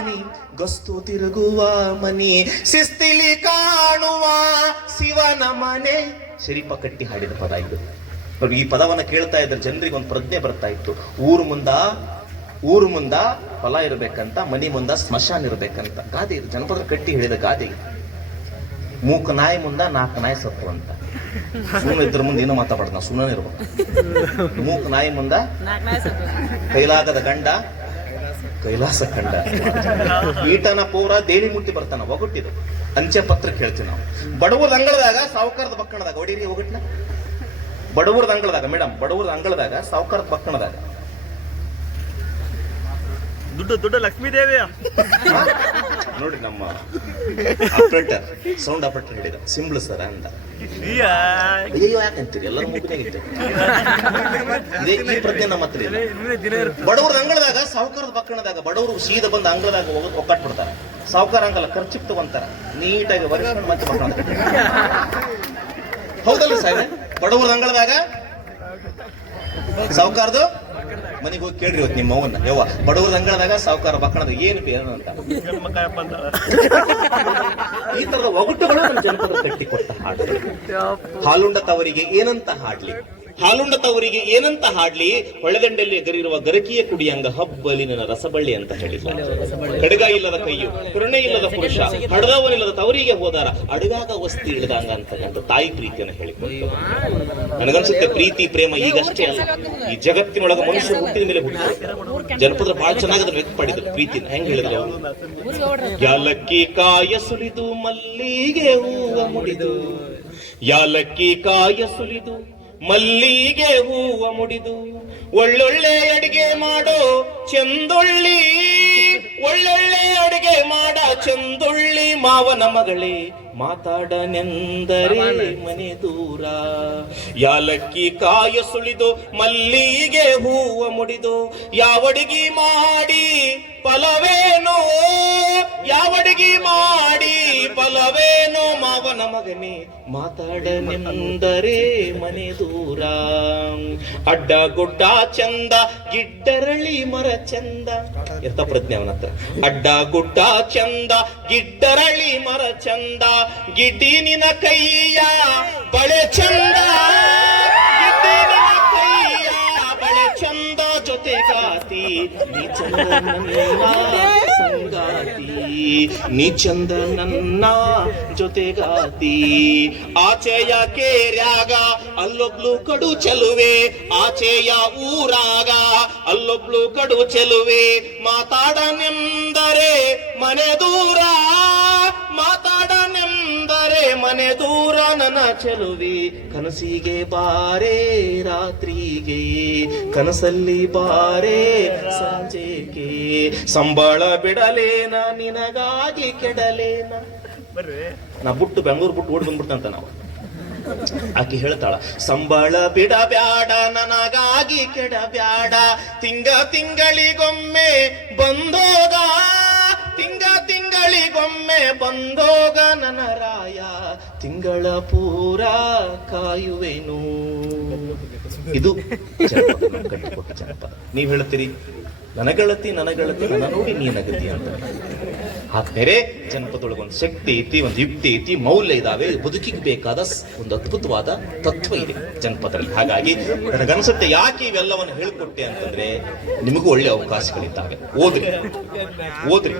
ಮನಿ ಗಸ್ತು ತಿರುಗುವ ಮನಿ ಶಿಸ್ತಿಲಿ ಕಾಣುವ ಶಿವನ ಮನೆ. ಶರೀಪ ಕಟ್ಟಿ ಹಾಡಿದ ಪದ ಇದು. ನೋಡಿ ಈ ಪದವನ್ನ ಕೇಳ್ತಾ ಇದ್ರೆ ಜನರಿಗೆ ಒಂದು ಪ್ರಜ್ಞೆ ಬರ್ತಾ ಇತ್ತು. ಊರು ಮುಂದ ಊರು ಮುಂದ ಹೊಲ ಇರಬೇಕಂತ ಮನಿ ಮುಂದ ಸ್ಮಶಾನ ಇರಬೇಕಂತ. ಗಾದೆ ಇದು. ಜನಪದ ಕಟ್ಟಿ ಹೇಳಿದ ಗಾದೆ ಇದು. ಮೂಕ ನಾಯಿ ಮುಂದ ನಾಲ್ಕು ನಾಯಿ ಸತ್ತು ಅಂತ. ಸುಮ್ಮನೆ ಇದ್ರ ಮುಂದೆ ಏನೋ ಮಾತಾಡ್ತ ನಾವು ಸುಮ್ಮನೆ ಇರ್ಬೇಕು. ಮೂಕ ನಾಯಿ ಮುಂದ ಕೈಲಾಗದ ಗಂಡ ಕೈಲಾಸ ಕಂಡ. ಈಟನ ಪೂರ ದೇವಿ ಮೂರ್ತಿ ಬರ್ತಾನ ಒಗಟ್ಟಿದು ಅಂಚೆ ಪತ್ರ ಕೇಳ್ತೀವಿ ನಾವು. ಬಡವರದ ಅಂಗಳದಾಗ ಸಾವುಕಾರದ ಬಕ್ಕಣದಾಗ. ಹೊಡೀರಿ ಒಗಟ್ನ ಬಡವರದ ಅಂಗಳದಾಗ ಮೇಡಮ್ ಬಡವರದ ಅಂಗಳದಾಗ ಸಾವುಕಾರದ ಬಕ್ಕಣದಾಗ. ದುಡ್ಡು ದುಡ್ಡು ಲಕ್ಷ್ಮೀ ದೇವಿಯ ನೋಡಿ ನಮ್ಮ ಆಪರೇಟರ್ ಸೌಂಡ್ ಆಪರೇಟರ್ ಹೇಳಿದ ಸಿಂಬಲ್ ಸರ್ ಅಂತ. ಅಯ್ಯೋ ಯಾಕಂತೀರಿ ಎಲ್ಲರ ಮುಗಿನಾಗ ಇದೇ ಈ ಪ್ರಜ್ಞೆ ನಮ್ಮ ಹತ್ರ ಇಲ್ಲ. ಬಡವ್ರ ಅಂಗಳದಾಗ ಸಾವುಕಾರದ ಪಕ್ಕಣದಾಗ ಬಡವರು ಸೀದ ಬಂದು ಅಂಗಳದಾಗ ಹೋಗೋದು ಒಕ್ಕಟ್ ಬಿಡ್ತಾರ ಸಾವುಕಾರ ಅಂಗಲ ಖರ್ಚಿಗೆ ತಗೊಂತಾರ. ನೀಟಾಗಿ ಮತ್ತೆ ಹೌದಲ್ಲ ಸಾಹೇಬ್ ಬಡವ್ರ ಅಂಗಳದಾಗ ಸಾವುಕಾರದು ಮನೆಗೆ ಹೋಗಿ ಕೇಳ್ರಿ ಇವತ್ತು ನಿಮ್ಮ ಅವನ್ನ ಯವ್ವ ಬಡವ್ರ ಅಂಗಳದಾಗ ಸಾವುಕಾರ ಬಕ್ಕಣದ ಏನು ಏನು ಅಂತ. ಈ ತರದ ಒಗಟುಗಳು ನಮ್ಮ ಜನಪದ ಕಟ್ಟಿ ಕೊಟ್ಟ ಹಾಡುಗಳು ಹಾಲುಂಡ ತವರಿಗೆ ಏನಂತ ಹಾಡ್ಲಿ? ಹಾಲುಂಡ ತವರಿಗೆ ಏನಂತ ಹಾಡ್ಲಿ? ಹೊಳೆದಂಡೆಯಲ್ಲಿ ಎಗರಿರುವ ಗರಕಿಯ ಕುಡಿಯಂಗ ಹಬ್ಬಲಿ ನನ್ನ ರಸಬಳ್ಳಿ ಅಂತ ಹೇಳಿದ್ರು ಕಡಗ ಇಲ್ಲದ ಕೈಯು ಕರುಣೆ ಇಲ್ಲದ ಪುರುಷ ಹಡದವನಿಲ್ಲದ ತವರಿಗೆ ಹೋದಾರ ಅಡಗಾಗ ವಸ್ತಿ ಇಳಿದಂಗ ಅಂತಕ್ಕಂಥ ತಾಯಿ ಪ್ರೀತಿಯನ್ನು ಹೇಳಿಕೊಂಡು ನನಗನ್ಸುತ್ತೆ ಪ್ರೀತಿ ಪ್ರೇಮ ಈಗಷ್ಟೇ ಅಲ್ಲ. ಈ ಜಗತ್ತಿನೊಳಗ ಮನುಷ್ಯ ಹುಟ್ಟಿದ ಮೇಲೆ ಹುಟ್ಟಿದ. ಜನಪದ ಬಹಳ ಚೆನ್ನಾಗಿ ಅದನ್ನ ವ್ಯಕ್ತಪಡಿದ್ರು ಪ್ರೀತಿನ. ಹೆಂಗ್ ಹೇಳಿದ್ರು ಯಾಲಕ್ಕಿ ಕಾಯ ಸುಲಿದು ಮಲ್ಲಿಗೆ ಹೂವ ಮುಡಿದು. ಯಾಲಕ್ಕಿ ಕಾಯ ಸುಲಿದು ಮಲ್ಲಿಗೆ ಹೂವ ಮುಡಿದು ಒಳ್ಳೊಳ್ಳೆ ಅಡಿಗೆ ಮಾಡೋ ಚಂದೊಳ್ಳಿ. ಒಳ್ಳೊಳ್ಳೆ ಅಡಿಗೆ ಮಾಡ ಚಂದೊಳ್ಳಿ ಮಾವನ ಮಗಳೇ ಮಾತಾಡನೆಂದರೆ ಮನೆ ದೂರ. ಯಾಲಕ್ಕಿ ಕಾಯ ಸುಳಿದು ಮಲ್ಲಿಗೆ ಹೂವ ಮುಡಿದು ಯಾವಡಿಗಿ ಮಾಡಿ ಫಲವೇನೋ ಮಾವನ ಮಗನೇ ಮಾತಾಡನೆಂದರೆ ಮನೆ ದೂರ. ಅಡ್ಡ ಗುಡ್ಡ ಚಂದ, ಗಿಡ್ಡರಳಿ ಮರ ಚಂದ. ಎಂತ ಪ್ರಜ್ಞೆ ಅವನ ಹತ್ರ. ಅಡ್ಡ ಗುಡ್ಡ ಚಂದ, ಗಿಡ್ಡರಳಿ ಮರ ಚಂದ. ಗಿಡ್ಡಿನ ಕೈಯ ಬಳೆ ಚಂದ. ಬಳೆ ಚಂದ ಜೊತೆಗಾತಿ. ಚಂದ ನನ್ನ ಸಂಗಾತಿ ನೀ ಚಂದ ನನ್ನ ಜೊತೆಗಾತಿ ಆಚೆಯ ಕೇರ್ಯಾಗ ಅಲ್ಲೊಬ್ಳು ಕಡು ಚೆಲುವೆ ಆಚೆಯ ಊರಾಗ ಅಲ್ಲೊಬ್ಳು ಕಡು ಚೆಲುವೆ ಮಾತಾಡನೆಂದರೆ ಮನೆ ಚೆಲುವೆ ಕನಸಿಗೆ ಬಾರೆ ರಾತ್ರಿಗೆ ಕನಸಲ್ಲಿ ಬಾರೆ ಸಂಜೆಗೆ. ಸಂಬಳ ಬಿಡಲೇನ ನಿನಗಾಗಿ ಕೆಡಲೇನ. ಬರ್ರಿ. ನಾ ಬಿಟ್ಟು ಬೆಂಗಳೂರು ಬಿಟ್ಟು ಓಡಿ ಬಂದ್ಬಿಟ್ಟಂತ ನಾವು. ಆಕೆ ಹೇಳ್ತಾಳ ಸಂಬಳ ಬಿಡಬ್ಯಾಡ ನನಗಾಗಿ ಕೆಡಬ್ಯಾಡ. ತಿಂಗ ತಿಂಗಳಿಗೊಮ್ಮೆ ಬಂದೋಗ ತಿಂಗ ತಿಂಗಳಿಗೊಮ್ಮೆ ಬಂದೋಗ ನನ ರಾಯ. ತಿಂಗಳ ಪೂರ ಕಾಯುವೆನು. ಇದು ನೀವು ಹೇಳ್ತೀರಿ ನನಗಳತಿ ನನಗಳತಿ ನನ್ನ ನೋಡಿ ನೀ ನಗತಿ ಅಂತ. ಆದ್ಮೇಲೆ ಜನಪದೊಳಗೆ ಒಂದು ಶಕ್ತಿ ಐತಿ ಒಂದು ಯುಕ್ತಿ ಐತಿ ಮೌಲ್ಯ ಇದಾವೆ ಬದುಕಿಗೆ ಬೇಕಾದ ಒಂದು ಅದ್ಭುತವಾದ ತತ್ವ ಇದೆ ಜನಪದರಲ್ಲಿ. ಹಾಗಾಗಿ ನನಗನ್ಸುತ್ತೆ ಯಾಕೆ ಇವೆಲ್ಲವನ್ನು ಹೇಳ್ಕೊಟ್ಟೆ ಅಂತಂದ್ರೆ ನಿಮಗೂ ಒಳ್ಳೆ ಅವಕಾಶಗಳಿದ್ದಾವೆ. ಓದ್ರಿ ಓದ್ರಿ.